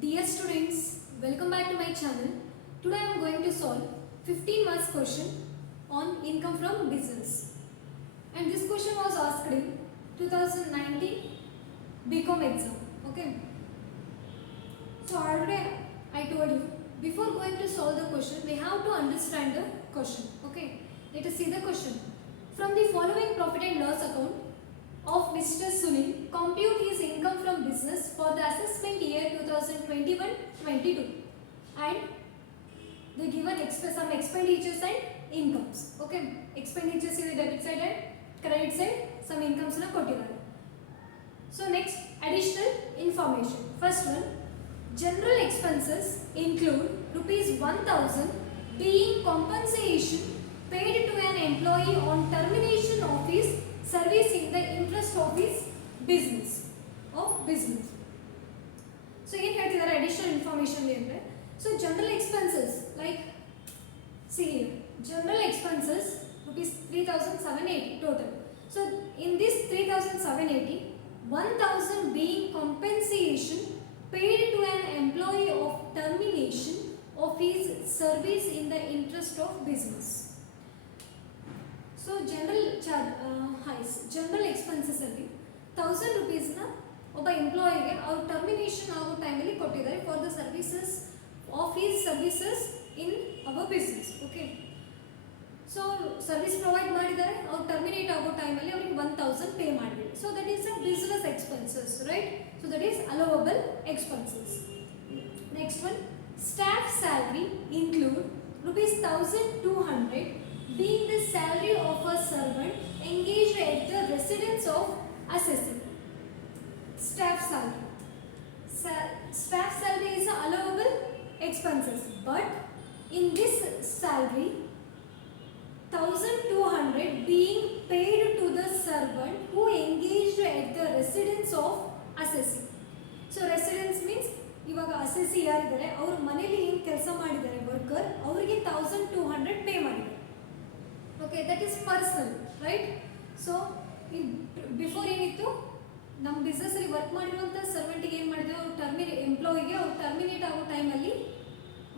Dear students, welcome back to my channel. Today I am going to solve 15 marks question on income from business. And this question was asked in 2019 BCom exam. Okay. So already I told you, before going to solve the question, we have to understand the question. Okay. Let us see the question. From the following profit and loss account of Mr. Sunil, compute his income from business for the assessment year 2021-22, and they given some expenditures and incomes. Okay, expenditures is debit side and credit side, some incomes na kottidare. So next, additional information. First one, general expenses include rupees 1000 being compensation paid to an employee on termination of his service in the interest of his business. So ಏನು ಹೇಳ್ತಿದ್ದಾರೆ additional information ಅಂದ್ರೆ, so general expenses like see here, general expenses rupees 3780 total. So in this 3780, 1000 being compensation paid to an employee of termination of his service in the interest of business. So general expenses ಅಲ್ಲಿ 1000 rupees ನ ಒಬ್ಬ ಎಂಪ್ಲಾಯಿಗೆ ಅವ್ರ termination ಆಗೋ ಟೈಮಲ್ಲಿ ಕೊಟ್ಟಿದ್ದಾರೆ for the services of his services in our business. Okay, so service provide ಮಾಡಿದ್ದಾರೆ, ಅವ್ರು terminate ಆಗೋ ಟೈಮಲ್ಲಿ ಅವ್ರಿಗೆ 1000 ಪೇ ಮಾಡಬೇಕು. So that is a business expenses, right? So that is allowable expenses. Next one, staff salary include rupees 1200 being the salary of a servant engaged at the residence of assessor. Staff salary. Staff salary is allowable expenses, but in this salary 1200 being paid to the servant who engaged at the residence of assessor. So residence means ಇವಾಗ assessee ಯಾರಿದ್ದಾರೆ ಅವ್ರ ಮನೇಲಿ ಏನು ಕೆಲಸ ಮಾಡಿದ್ದಾರೆ worker, ಅವರಿಗೆ 1200 pay ಮಾಡಿದ್ದಾರೆ. Okay, that is personal, right? So before ಏನಿತ್ತು, ನಮ್ಮ ಬಿಸ್ನೆಸ್ಸಲ್ಲಿ ವರ್ಕ್ ಮಾಡಿರುವಂಥ ಸರ್ವೆಂಟಿಗೆ ಏನು ಮಾಡಿದ್ರು, ಅವ್ರು ಎಂಪ್ಲಾಯಿಗೆ ಅವ್ರು ಟರ್ಮಿನೇಟ್ ಆಗೋ ಟೈಮಲ್ಲಿ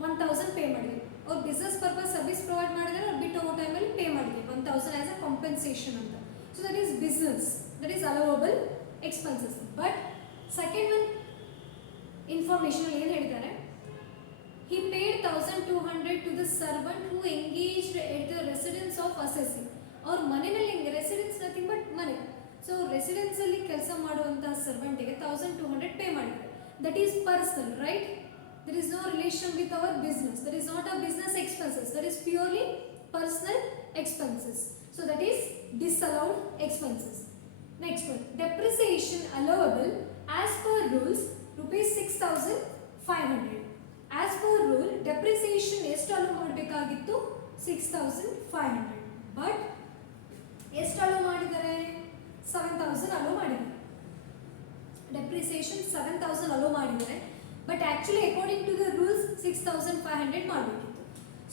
1000 ಪೇ ಮಾಡಿದ್ರು. ಅವ್ರು ಬಿಸ್ನೆಸ್ ಪರ್ಪಸ್ ಸರ್ವಿಸ್ ಪ್ರೊವೈಡ್ ಮಾಡಿದ್ರೆ ಅವ್ರು ಬಿಟ್ಟು ಹೋಗೋ ಟೈಮಲ್ಲಿ ಪೇ ಮಾಡಿದ್ರು 1000 ಆಸ್ ಅ ಕಾಂಪೆನ್ಸೇಷನ್ ಅಂತ. So that is business, that is allowable expenses. But second one information ಏನು ಹೇಳಿದ್ದಾರೆ, he paid 1200 to the servant who engaged at the residence of assessing. ಅವ್ರ ಮನೆಯಲ್ಲಿ ರೆಸಿಡೆನ್ಸ್ ನಥಿಂಗ್ ಬಟ್ ಮನೆ. So residence ಅಲ್ಲಿ ಕೆಲಸ ಮಾಡುವಂತ ಸರ್ವೆಂಟಿಗೆ 1200 ಪೇ ಮಾಡಿದ್ದಾರೆ. That is personal, right? There is no relation with our business. That is not a business expenses, that is purely personal expenses. So that is disallowed expenses. Next one, depreciation allowable as per rules rupees 6500. As per rule depreciation ಎಷ್ಟು allow ಮಾಡಬೇಕಾಗಿತ್ತು? 6500. But ಎಷ್ಟು allow ಮಾಡಿದ್ದಾರೆ? 7000 allow ಮಾಡಿದ್ದಾರೆ. Depreciation 7000 allow ಮಾಡಿದ್ದಾರೆ, but actually according to the rules 6500 ಮಾಡಬೇಕಿತ್ತು.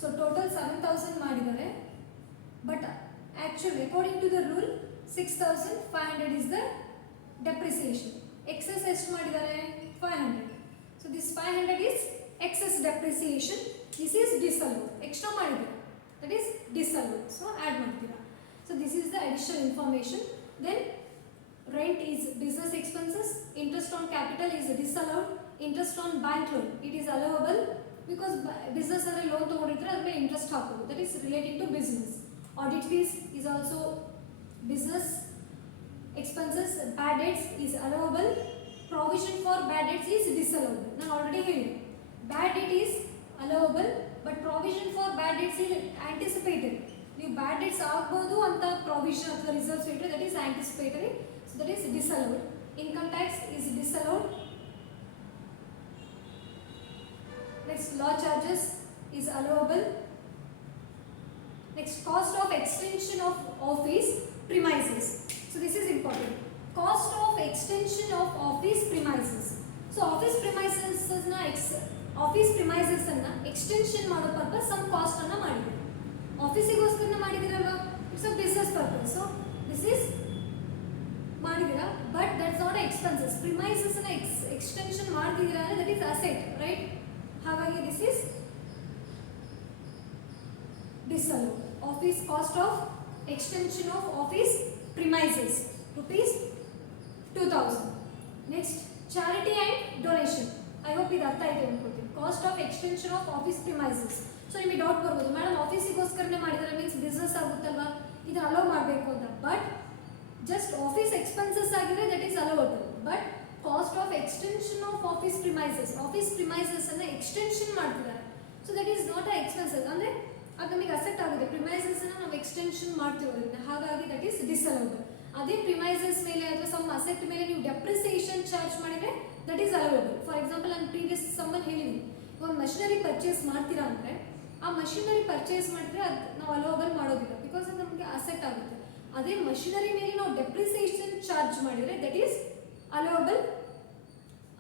So total 7000 ಮಾಡಿದ್ದಾರೆ, but actually according to the rule 6500 is the depreciation. Excess ಎಷ್ಟು ಮಾಡಿದ್ದಾರೆ? 500. So this 500 is excess depreciation. This is disallowed. Extra ಮಾಡಿದ್ದಾರೆ, that is disallowed. So add ಮಾಡ್ತೀರಾ. So this is the additional information. Then rent is business expenses. Interest on capital is disallowed. Interest on bank loan, it is allowable because business ಅಂದ್ರೆ loan ತಗೊಂಡಿದ್ರೆ ಅದ್ರ ಮೇಲೆ interest ಹಾಕೋದು. That is relating to business. Audit fees is also business expenses. Bad debts is allowable. Provision for bad debts is disallowed. ನಾನು already ಹೇಳಿದೆ, bad debt is allowable, but provision for bad debts is anticipated. ನೀವು bad debts ಆಗ್ಬೋದು ಅಂತ provision ಅಥವಾ reserves ಇಟ್ಟರೆ that is anticipatory. So that is disallowed. Income tax is disallowed. Next, law charges is allowable. Next, cost of extension of office premises. So this is important. Cost of extension of office premises. So office premises ಅನ್ನ extension ಮಾಡೋ purpose some cost ಅನ್ನ ಮಾಡಿದ್ರು. ಆಫೀಸಿಗೋಸ್ಕರ ಮಾಡಿದಿರಲ್ವಾ, it's a business purpose. So this is ಮಾಡಿದ್ದೀರಾ, but that's not expenses. ಪ್ರಿಮೈಸಸ್ನ extension ಮಾಡ್ತಿದ್ದೀರಾ ಅಂದರೆ that is asset, right? ಹಾಗಾಗಿ this is disallowed. Office cost of extension of office premises rupees 2000. Next charity and donation. I hope ಇದು ಅರ್ಥ ಆಯಿತು ಅನ್ಕೋತೀನಿ. Cost of extension of office premises. So ನಿಮಗೆ doubt ಬರ್ಬೋದು, ಮೇಡಮ್ ಆಫೀಸಿಗೋಸ್ಕರನೇ ಮಾಡಿದ್ದಾರೆ ಮೀನ್ಸ್ ಬಿಸ್ನೆಸ್ ಆಗುತ್ತಲ್ವಾ, ಇದನ್ನು ಅಲೋ ಮಾಡಬೇಕು ಅಂತ. ಬಟ್ ಜಸ್ಟ್ ಆಫೀಸ್ ಎಕ್ಸ್ಪೆನ್ಸಸ್ ಆಗಿದ್ರೆ that is allowable. But cost of extension of office premises ಅನ್ನು ಎಕ್ಸ್ಟೆನ್ಷನ್ ಮಾಡ್ತಿದ್ದಾರೆ, so that is not a expenses. ಅಂದರೆ ಅದು ನಮಗೆ ಅಸೆಟ್ ಆಗುತ್ತೆ. ಪ್ರಿಮೈಸಸ್ ಅನ್ನು ನಾವು ಎಕ್ಸ್ಟೆನ್ಷನ್ ಮಾಡ್ತಿರೋದ್ರಿಂದ, ಹಾಗಾಗಿ ದಟ್ ಈಸ್ ಡಿಸಲೋಬಲ್. ಅದೇ ಪ್ರಿಮೈಸಸ್ ಮೇಲೆ ಅಥವಾ ಸಮ್ ಅಸೆಟ್ ಮೇಲೆ ನೀವು ಡೆಪ್ರಿಸಿಯೇಷನ್ ಚಾರ್ಜ್ ಮಾಡಿದರೆ that is allowable. For example ನಾನು ಪ್ರೀವಿಯಸ್ ಸಮ್ಮಲ್ಲಿ ಹೇಳಿದ್ದೀನಿ, ಒಂದು ಮಷಿನರಿ ಪರ್ಚೇಸ್ ಮಾಡ್ತೀರಾ ಅಂದರೆ ಆ ಮಷಿನರಿ ಪರ್ಚೇಸ್ ಮಾಡಿದ್ರೆ ಅದು ನಾವು ಅಲೋವಬಲ್ ಮಾಡೋದಿಲ್ಲ, ಬಿಕಾಸ್ ಅದು ನಮಗೆ ಅಸೆಟ್ ಆಗುತ್ತೆ. ಅದೇ ಮಷಿನರಿ ಮೇಲೆ ನಾವು ಡೆಪ್ರಿಸಿಯೇಷನ್ ಚಾರ್ಜ್ ಮಾಡಿದರೆ ದಟ್ ಈಸ್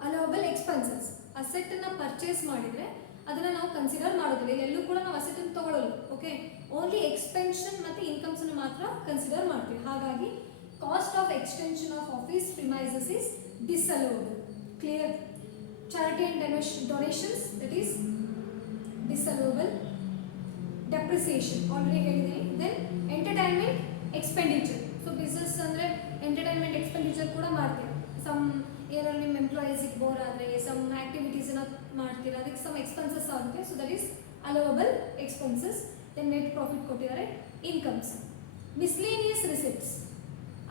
ಅಲೋವಬಲ್ ಎಕ್ಸ್ಪೆನ್ಸಸ್. ಅಸೆಟ್ಟನ್ನು ಪರ್ಚೇಸ್ ಮಾಡಿದರೆ ಅದನ್ನು ನಾವು ಕನ್ಸಿಡರ್ ಮಾಡೋದಿಲ್ಲ. ಎಲ್ಲೂ ಕೂಡ ನಾವು ಅಸೆಟನ್ನು ತೊಗೊಳ್ಳೋಲ್ಲ. ಓಕೆ, ಓನ್ಲಿ ಎಕ್ಸ್ಪೆನ್ಷನ್ ಮತ್ತು ಇನ್ಕಮ್ಸನ್ನು ಮಾತ್ರ ಕನ್ಸಿಡರ್ ಮಾಡ್ತೀವಿ. ಹಾಗಾಗಿ cost of extension of office premises is disallowable. Clear? Charity and donations that is disallowable. Depreciation already ಹೇಳಿದ್ದೀನಿ. Then entertainment expenditure. So business ಅಂದರೆ ಎಂಟರ್ಟೈನ್ಮೆಂಟ್ ಎಕ್ಸ್ಪೆಂಡಿಚರ್ ಕೂಡ ಮಾಡ್ತೀವಿ. ಸಮ್ ಏನಾದ್ರು ನಿಮ್ಮ ಎಂಪ್ಲಾಯೀಸಿಗೆ ಬೋರ್ ಆದರೆ ಸಮ್ ಆ್ಯಕ್ಟಿವಿಟೀಸನ್ನು ಮಾಡ್ತೀರಾ, ಅದಕ್ಕೆ ಸಮ್ ಎಕ್ಸ್ಪೆನ್ಸಸ್ ಆಗುತ್ತೆ. So that is allowable expenses. Then net profit ಕೊಟ್ಟಿದ್ದಾರೆ. ಇನ್ಕಮ್ಸ್, ಮಿಸ್ಲೇನಿಯಸ್ ರಿಸಿಪ್ಟ್ಸ್,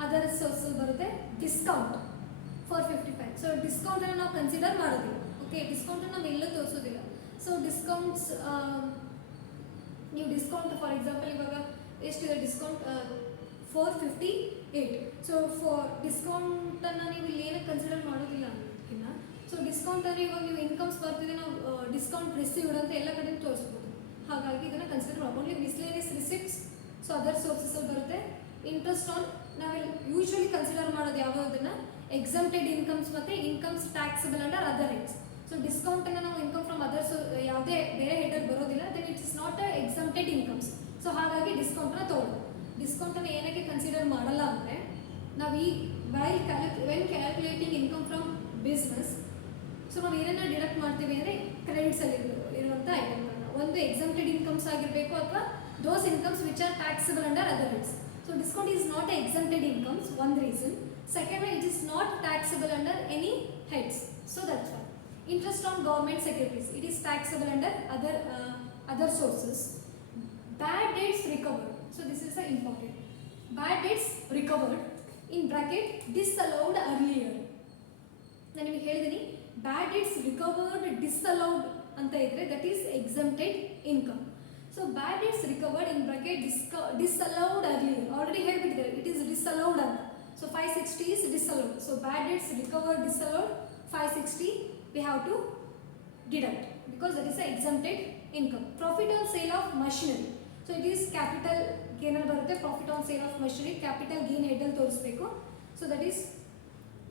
ಅದರ್ ಸೋರ್ಸಲ್ಲಿ ಬರುತ್ತೆ. Discount for 55. ಸೊ ಡಿಸ್ಕೌಂಟನ್ನು ನಾವು ಕನ್ಸಿಡರ್ ಮಾಡೋದಿಲ್ಲ. ಓಕೆ, ಡಿಸ್ಕೌಂಟನ್ನು ನಾವು ಎಲ್ಲೂ ತೋರಿಸೋದಿಲ್ಲ. ಸೊ ಡಿಸ್ಕೌಂಟ್ಸ್, ನೀವು ಡಿಸ್ಕೌಂಟ್ ಫಾರ್ ಎಕ್ಸಾಂಪಲ್ ಇವಾಗ ಎಷ್ಟಿದೆ ಡಿಸ್ಕೌಂಟ್ 458. ಸೊ ಡಿಸ್ಕೌಂಟನ್ನು ನೀವು ಇಲ್ಲಿ ಏನಕ್ಕೆ ಕನ್ಸಿಡರ್ ಮಾಡೋದಿಲ್ಲ ಅನ್ನೋದಕ್ಕಿಂತ, ಸೊ ಡಿಸ್ಕೌಂಟಲ್ಲಿ ಇವಾಗ ನೀವು ಇನ್ಕಮ್ಸ್ ಬರ್ತಿದೆ, ನಾವು ಡಿಸ್ಕೌಂಟ್ ರಿಸೀವ್ಡ್ ಅಂತ ಎಲ್ಲ ಕಡೆ ತೋರಿಸ್ಬೋದು. ಹಾಗಾಗಿ ಇದನ್ನು ಕನ್ಸಿಡರ್ ಮಾಡಿ. Only miscellaneous receipts, so other ಸೋರ್ಸಸಲ್ಲಿ ಬರುತ್ತೆ. ಇಂಟ್ರೆಸ್ಟ್ ಆನ್, ನಾವೆಲ್ಲ ಯೂಶ್ವಲಿ ಕನ್ಸಿಡರ್ ಮಾಡೋದು ಯಾವುದನ್ನು, ಎಕ್ಸಮ್ಟೆಡ್ ಇನ್ಕಮ್ಸ್ ಮತ್ತು incomes taxable under other heads. So ಡಿಸ್ಕೌಂಟನ್ನು ನಾವು ಇನ್ಕಮ್ ಫ್ರಮ್ ಅದರ್ಸ್ ಯಾವುದೇ ಬೇರೆ ಹೆಡಲ್ಲಿ ಬರೋದಿಲ್ಲ. Then it's not a exempted incomes. So ಹಾಗಾಗಿ ಡಿಸ್ಕೌಂಟನ್ನು ತೊಗೊಳ್ಳೋದು. ಡಿಸ್ಕೌಂಟನ್ನು ಏನಕ್ಕೆ ಕನ್ಸಿಡರ್ ಮಾಡಲ್ಲ ಅಂದರೆ, ನಾವು ಈ when calculating income from business, so ನಾವು ಏನನ್ನ ಡಿಡಕ್ಟ್ ಮಾಡ್ತೀವಿ ಅಂದರೆ ಕ್ರೆಡಿಟ್ಸಲ್ಲಿ ಇರುವಂಥ ಐಟಮ್ಗಳನ್ನ. ಒಂದು ಎಕ್ಸಮ್ಟೆಡ್ ಇನ್ಕಮ್ಸ್ ಆಗಿರಬೇಕು ಅಥವಾ those incomes which are taxable under other heads. So discount is not a exempted incomes, one reason. Second one, it is not taxable under any heads. So that's why. Interest on government securities, it is taxable under other sources. Bad debts recovered. So this is the important. Bad debts recovered in bracket disallowed earlier. ನಾನು ನಿಮಗೆ ಹೇಳಿದ್ದೀನಿ, ಬ್ಯಾಡ್ debts recovered disallowed ಅಂತ ಇದ್ರೆ that is exempted income. So bad debts recovered in bracket disallowed earlier. Already ಹೇಳ್ಬಿಟ್ಟಿದ್ದಾರೆ it is disallowed ಅಂತ. So 560 is disallowed. So bad debts recovered disallowed 560 we have to deduct because that is a exempted income. Profit on sale of machinery. So it is capital gain ಅಲ್ಲಿ ಬರುತ್ತೆ. Profit on sale of machinery capital gain head ಅಲ್ಲಿ ತೋರಿಸಬೇಕು. So that is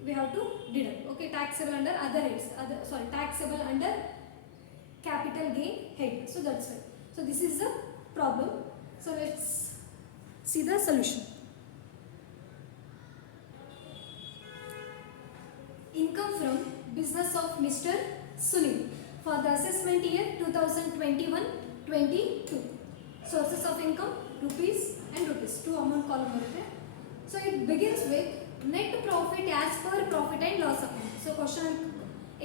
we have to deduct. Okay, taxable under other heads. Taxable under capital gain head. So that's right. So this is the problem. So let's see the solution. Income from business of Mr. Sunil for the assessment year 2021-22. Sources of income rupees and rupees. Two amount column ಬರುತ್ತೆ. So it begins with net profit as per profit and loss account. So question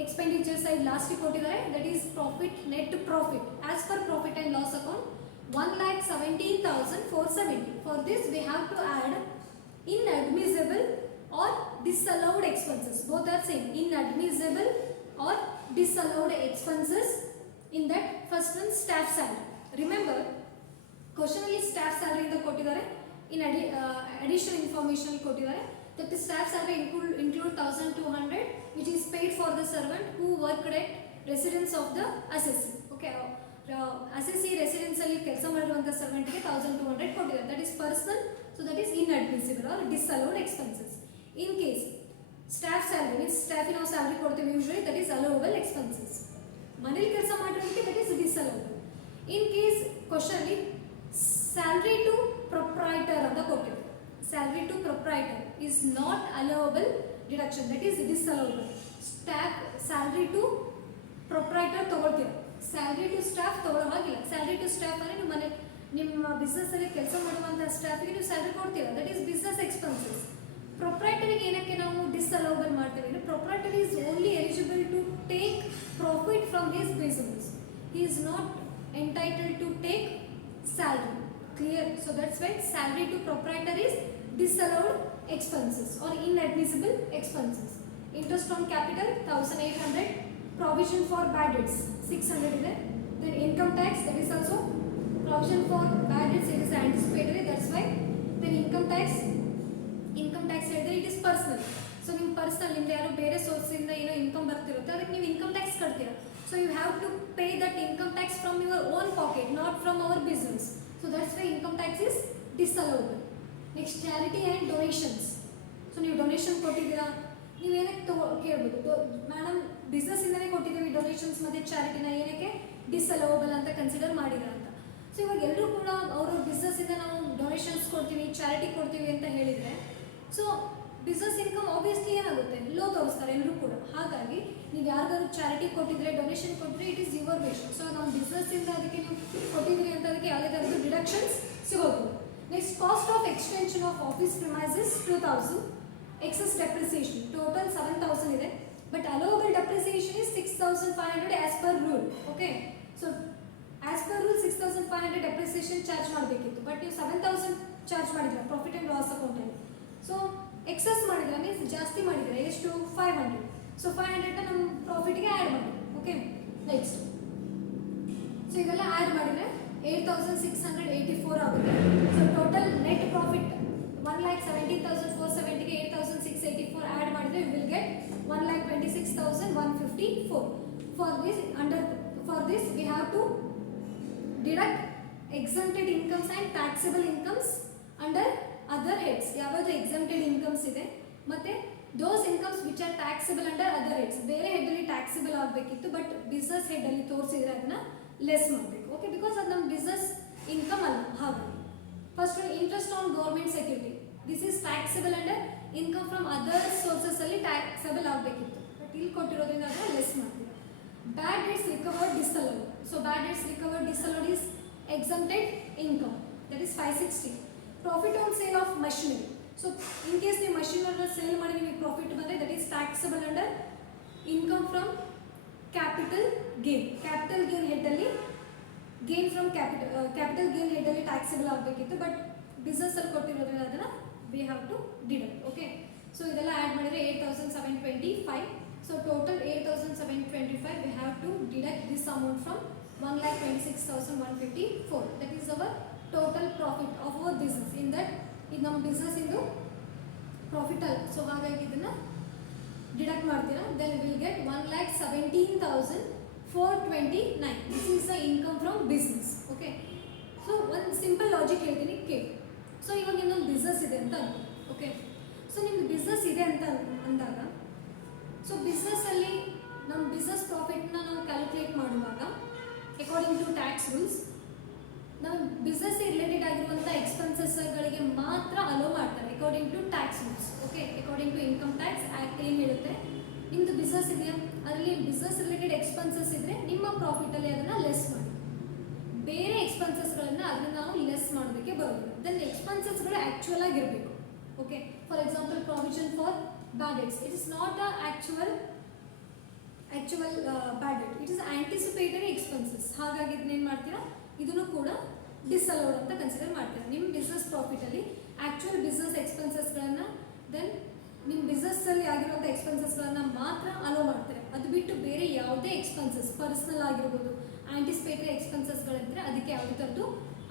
expenditure side last ಕೊಟ್ಟಿದ್ದಾರೆ, that is profit, net profit as per profit and loss account 1,17,470. For this we have to add inadmissible or disallowed expenses. Both are same, inadmissible or disallowed expenses. In that first one staff salary. Remember question ಅಲ್ಲಿ staff salary ಇಂದ ಕೊಟ್ಟಿದ್ದಾರೆ, in additional information ಕೊಟ್ಟಿದ್ದಾರೆ that the staff salary include 1,200 which is paid for the servant who worked at residence of the assessee. Okay, assessee residence ಅಲ್ಲಿ ಕೆಲಸ ಮಾಡಿರುವಂತ servant ಗೆ 1,200 ಕೊಟ್ಟಿದ್ದಾರೆ. That is personal, so that is inadmissible or disallowed expenses. In case staff salary means staff ನಾವು salary ಕೊಡ್ತೀವಿ usually, that is allowable expenses. ಮನೇಲಿ ಕೆಲಸ ಮಾಡಿರೋದಕ್ಕೆ that is disallowable. In case question ಅಲ್ಲಿ salary to proprietor ಅಂತ ಕೊಟ್ಟಿದ್ದಾರೆ. Salary to proprietor is not allowable deduction, that is disallowable. Staff salary to proprietor ತಗೊಳ್ತೀರ, salary to staff ತಗೊಳ್ಳೋ ಹಾಗಿಲ್ಲ. Salary to staff ಅಂದರೆ ನಿಮ್ಮ ಬಿಸ್ನೆಸ್ಸಲ್ಲಿ ಕೆಲಸ ಮಾಡುವಂಥ ಸ್ಟಾಫಿಗೆ ನೀವು ಸ್ಯಾಲ್ರಿ ಕೊಡ್ತೀರ, ದಟ್ ಈಸ್ ಬಿಸ್ನೆಸ್ ಎಕ್ಸ್ಪೆನ್ಸಸ್. ಪ್ರೊಪ್ರೈಟರಿಗೆ ಏನಕ್ಕೆ ನಾವು ಡಿಸಲೋಬಲ್ ಮಾಡ್ತೇವೆ ಅಂದರೆ proprietor is only eligible to take profit from his business, he is not entitled to take salary. Clear? So that's why salary to proprietor is disallowed expenses or inadmissible expenses. Interest on capital 1800, provision for bad debts 600 ಇದೆ. Then income tax, that is also provision for bad debts, it is anticipatory, that's why. Then income tax ಹೇಳಿದ್ರೆ it is personal. So ನಿಮ್ಮ personal ನಿಮ್ದು ಯಾರೋ ಬೇರೆ ಸೋರ್ಸಿಂದ ಏನೋ income ಬರ್ತಿರುತ್ತೆ, ಅದಕ್ಕೆ ನೀವು ಇನ್ಕಮ್ ಟ್ಯಾಕ್ಸ್ ಕಟ್ತೀರಾ. So you have to pay that income tax from your own pocket, not from our business. So that's why income tax is disallowable. Next, charity and donations. So ನೀವು donation ಕೊಟ್ಟಿದ್ದೀರಾ, ನೀವು ಏನಕ್ಕೆ ಕೇಳ್ಬೋದು, madam business ಇಂದನೇ ಕೊಟ್ಟಿದ್ದೀವಿ donations ಮತ್ತು ಚಾರಿಟಿನ ಏನಕ್ಕೆ disallowable ಅಂತ consider ಮಾಡಿದ್ರ ಅಂತ. ಸೊ ಇವಾಗ ಎಲ್ಲರೂ ಕೂಡ ಅವರು ಬಿಸ್ನೆಸ್ಸಿಂದ ನಾವು ಡೊನೇಷನ್ಸ್ ಕೊಡ್ತೀವಿ, ಚಾರಿಟಿ ಕೊಡ್ತೀವಿ ಅಂತ ಹೇಳಿದರೆ, ಸೊ ಬಿಸ್ನೆಸ್ ಇನ್ಕಮ್ ಆಬ್ವಿಯಸ್ಲಿ ಏನಾಗುತ್ತೆ, ಲೋ ತೋರಿಸ್ತಾರೆ ಎಲ್ಲರೂ ಕೂಡ. ಹಾಗಾಗಿ ನೀವು ಯಾರಿಗಾದ್ರು ಚಾರಿಟಿ ಕೊಟ್ಟಿದ್ರೆ, ಡೊನೇಷನ್ ಕೊಟ್ಟರೆ it is your wish. So ನಾವು ಬಿಸ್ನೆಸ್ಸಿಂದ ಅದಕ್ಕೆ ನೀವು ಕೊಟ್ಟಿದ್ದೀರಿ ಅಂತ ಅದಕ್ಕೆ ಯಾವುದೇ ಥರದ್ದು ಡಿಡಕ್ಷನ್ಸ್ ಸಿಗೋದು. Next, cost of extension of office premises 2000, excess depreciation total 7000 ಇದೆ, but allowable depreciation is 6500 as per rule. Okay, so as per rule 6500 depreciation charge ಮಾಡಬೇಕಿತ್ತು, ಬಟ್ ನೀವು 7000 ಚಾರ್ಜ್ ಮಾಡಿದ್ರೆ ಪ್ರಾಫಿಟ್ ಆ್ಯಂಡ್ ಲಾಸ್ ಅಕೌಂಟಲ್ಲಿ. ಸೊ ಎಕ್ಸಸ್ ಮಾಡಿದ್ರೆ means ಜಾಸ್ತಿ ಮಾಡಿದರೆ ಎಷ್ಟು 500. So 500ನ ನಮ್ಮ ಪ್ರಾಫಿಟ್ಗೆ ಆ್ಯಡ್ ಮಾಡಿ. ಓಕೆ, ನೆಕ್ಸ್ಟ್, ಸೊ ಇದೆಲ್ಲ ಆ್ಯಡ್ ಮಾಡಿದರೆ 8684 ಆಗುತ್ತೆ. So total net profit 1,17,470ಗೆ 8,684 add ಮಾಡಿದರೆ you will get 1,26,154. For this we have to deduct exempted incomes and taxable incomes under other heads. ಯಾವುದು ಎಕ್ಸಂಪ್ಟೆಡ್ ಇನ್ಕಮ್ಸ್ ಇದೆ ಮತ್ತು those incomes which are taxable under other heads. ಬೇರೆ ಹೆಡ್ಡಲ್ಲಿ taxable ಆಗಬೇಕಿತ್ತು, but business ಹೆಡ್ಡಲ್ಲಿ ತೋರಿಸಿದ್ರೆ ಅದನ್ನು ಲೆಸ್ ಮಾಡಬೇಕು. ಓಕೆ, ಬಿಕಾಸ್ ಅದು ನಮ್ಮ ಬಿಸ್ನೆಸ್ ಇನ್ಕಮ್ ಅಲ್ಲ. ಹಾಗಾಗಿ first interest on government security, this is taxable under income from other ಸೋರ್ಸಸಲ್ಲಿ ಟ್ಯಾಕ್ಸಬಲ್ ಆಗಬೇಕಿತ್ತು, ಬಟ್ ಇಲ್ಲಿ ಕೊಟ್ಟಿರೋದ್ರಿಂದ ಅದನ್ನು ಲೆಸ್ ಮಾಡ್ತೀವಿ. Bad debts recovered disallowed. So bad debts recovered disallowed is exempted income, that is 560. Profit on sale of machinery. So in case ನೀವು ಮಷಿನರಿನ sale ಮಾಡಿ ನಿಮಗೆ ಪ್ರಾಫಿಟ್ ಬಂದರೆ that is taxable under income from capital gain. Capital gain ಹೆಡ್ಡಲ್ಲಿ gain from capital gain ಹೆಡ್ಡಲ್ಲಿ taxable ಆಗಬೇಕಿತ್ತು, but ಬಿಸ್ನೆಸ್ಸಲ್ಲಿ ಕೊಟ್ಟಿರೋದ್ರಿಂದ ಅದನ್ನು we have to deduct. Okay, so ಇದೆಲ್ಲ ಆ್ಯಡ್ ಮಾಡಿದರೆ 8725. So total 8725 we have to deduct this amount from 1,26,154. That is our total profit of our business. In that ಇದು ನಮ್ಮ business ಇಂದು profit ಅಲ್ಲ, ಸೊ ಹಾಗಾಗಿ ಇದನ್ನು ಡಿಡಕ್ಟ್ ಮಾಡ್ತೀರಾ. Then will get 1,17,429. This is the income from business. Okay, so ಒಂದು simple logic ಹೇಳ್ತೀನಿ ಕೇಳಿ. ಸೊ ಇವಾಗ ಇನ್ನೊಂದು ಬಿಸ್ನೆಸ್ ಇದೆ ಅಂತ ಅನ್ಕೊ. ಓಕೆ, ಸೊ ನಿಮ್ದು ಬಿಸ್ನೆಸ್ ಇದೆ ಅಂತ ಅಂದಾಗ, ಸೊ ಬಿಸ್ನೆಸ್ಸಲ್ಲಿ ನಮ್ಮ ಬಿಸ್ನೆಸ್ ಪ್ರಾಫಿಟ್ನ ನಾವು ಕ್ಯಾಲ್ಕುಲೇಟ್ ಮಾಡುವಾಗ ಅಕಾರ್ಡಿಂಗ್ ಟು ಟ್ಯಾಕ್ಸ್ ರೂಲ್ಸ್ ನಾವು ಬಿಸ್ನೆಸ್ ರಿಲೇಟೆಡ್ ಆಗಿರುವಂಥ ಎಕ್ಸ್ಪೆನ್ಸಸ್ಗಳಿಗೆ ಮಾತ್ರ ಅಲೋ ಮಾಡ್ತಾರೆ according to tax rules. Okay, according to income tax act ಏನು ಹೇಳುತ್ತೆ, ನಿಮ್ಮದು ಬಿಸ್ನೆಸ್ ಇದೆಯಾ, ಅದರಲ್ಲಿ ಬಿಸ್ನೆಸ್ ರಿಲೇಟೆಡ್ ಎಕ್ಸ್ಪೆನ್ಸಸ್ ಇದ್ದರೆ ನಿಮ್ಮ ಪ್ರಾಫಿಟಲ್ಲಿ ಅದನ್ನು ಲೆಸ್ ಮಾಡಿ, ಬೇರೆ ಎಕ್ಸ್ಪೆನ್ಸಸ್ಗಳನ್ನು ಅದನ್ನು ನಾವು ಲೆಸ್ ಮಾಡೋದಕ್ಕೆ ಬರೋದಿಲ್ಲ. ದೆನ್ ಎಕ್ಸ್ಪೆನ್ಸಸ್ಗಳು ಆ್ಯಕ್ಚುಯಲ್ ಆಗಿರಬೇಕು. Okay, for example provision for bad debts, it is not a actual bad debt, it is anticipatory expenses. ಹಾಗಾಗಿ ಇದನ್ನೇನು ಮಾಡ್ತೀರಾ, ಇದನ್ನು ಕೂಡ ಡಿಸಲೋಡ್ ಅಂತ ಕನ್ಸಿಡರ್ ಮಾಡ್ತಾರೆ. ನಿಮ್ಮ ಬಿಸ್ನೆಸ್ ಪ್ರಾಫಿಟಲ್ಲಿ ಆ್ಯಕ್ಚುಯಲ್ ಬಿಸ್ನೆಸ್ ಎಕ್ಸ್ಪೆನ್ಸಸ್ಗಳನ್ನು ದೆನ್ ನಿಮ್ಮ ಬಿಸ್ನೆಸ್ಸಲ್ಲಿ ಆಗಿರುವಂಥ ಎಕ್ಸ್ಪೆನ್ಸಸ್ಗಳನ್ನು ಮಾತ್ರ ಅಲೋ ಮಾಡ್ತಾರೆ. ಅದು ಬಿಟ್ಟು ಬೇರೆ ಯಾವುದೇ ಎಕ್ಸ್ಪೆನ್ಸಸ್ ಪರ್ಸ್ನಲ್ ಆಗಿರ್ಬೋದು, ಆ್ಯಂಟಿಸಿಪೇಟರಿ ಎಕ್ಸ್ಪೆನ್ಸಸ್ಗಳಿದ್ದರೆ ಅದಕ್ಕೆ ಯಾವುದೇ ಥರದ್ದು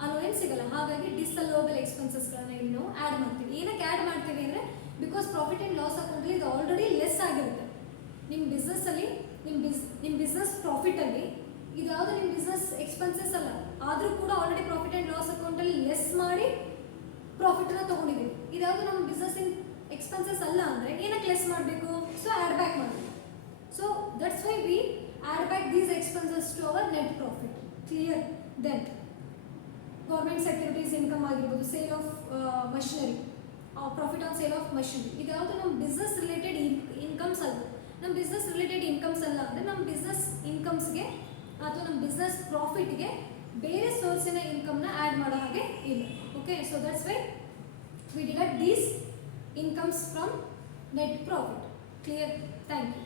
ಅಲೋಯನ್ಸ್ ಸಿಗಲ್ಲ. ಹಾಗಾಗಿ ಡಿಸಲೋಬಲ್ ಎಕ್ಸ್ಪೆನ್ಸಸ್ಗಳನ್ನು ಇಲ್ಲಿ ನಾವು ಆ್ಯಡ್ ಮಾಡ್ತೀವಿ. ಏನಕ್ಕೆ ಆ್ಯಡ್ ಮಾಡ್ತೀವಿ ಅಂದರೆ ಬಿಕಾಸ್ ಪ್ರಾಫಿಟ್ ಆ್ಯಂಡ್ ಲಾಸ್ ಅಕೌಂಟಲ್ಲಿ ಇದು ಆಲ್ರೆಡಿ ಲೆಸ್ ಆಗಿರುತ್ತೆ. ನಿಮ್ಮ ಬಿಸ್ನೆಸ್ಸಲ್ಲಿ ನಿಮ್ಮ ಬಿಸ್ನೆಸ್ ಪ್ರಾಫಿಟಲ್ಲಿ ಇದು ಯಾವುದು ನಿಮ್ಮ ಬಿಸ್ನೆಸ್ ಎಕ್ಸ್ಪೆನ್ಸಸ್ ಅಲ್ಲ, ಆದರೂ ಕೂಡ ಆಲ್ರೆಡಿ ಪ್ರಾಫಿಟ್ ಆ್ಯಂಡ್ ಲಾಸ್ ಅಕೌಂಟಲ್ಲಿ ಲೆಸ್ ಮಾಡಿ ಪ್ರಾಫಿಟನ್ನು ತೊಗೊಂಡಿದ್ದೀವಿ. ಇದ್ಯಾವುದು ನಮ್ಮ ಬಿಸ್ನೆಸ್ ಎಕ್ಸ್ಪೆನ್ಸಸ್ ಅಲ್ಲ ಅಂದರೆ ಏನಕ್ಕೆ ಲೆಸ್ ಮಾಡಬೇಕು, ಸೊ ಆ್ಯಡ್ ಬ್ಯಾಕ್ ಮಾಡಬೇಕು. So that's why we add back these expenses to our net profit. Clear? Then government securities income ಆಗಿರ್ಬೋದು, sale of machinery, profit on sale of machine, ಇದು ಯಾವುದು ನಮ್ಮ business related incomes ಅಲ್ಲ. ನಮ್ಮ business related incomes ಅಲ್ಲ ಅಂದರೆ ನಮ್ಮ business ಇನ್ಕಮ್ಸ್ಗೆ ಅಥವಾ ನಮ್ಮ ಬಿಸ್ನೆಸ್ ಪ್ರಾಫಿಟ್ಗೆ ಬೇರೆ ಸೋರ್ಸಿನ ಇನ್ಕಮ್ನ ಆ್ಯಡ್ ಮಾಡೋ ಹಾಗೆ ಇಲ್ಲ. Okay, so that's why we deduct these incomes from net profit. Clear? Thank you.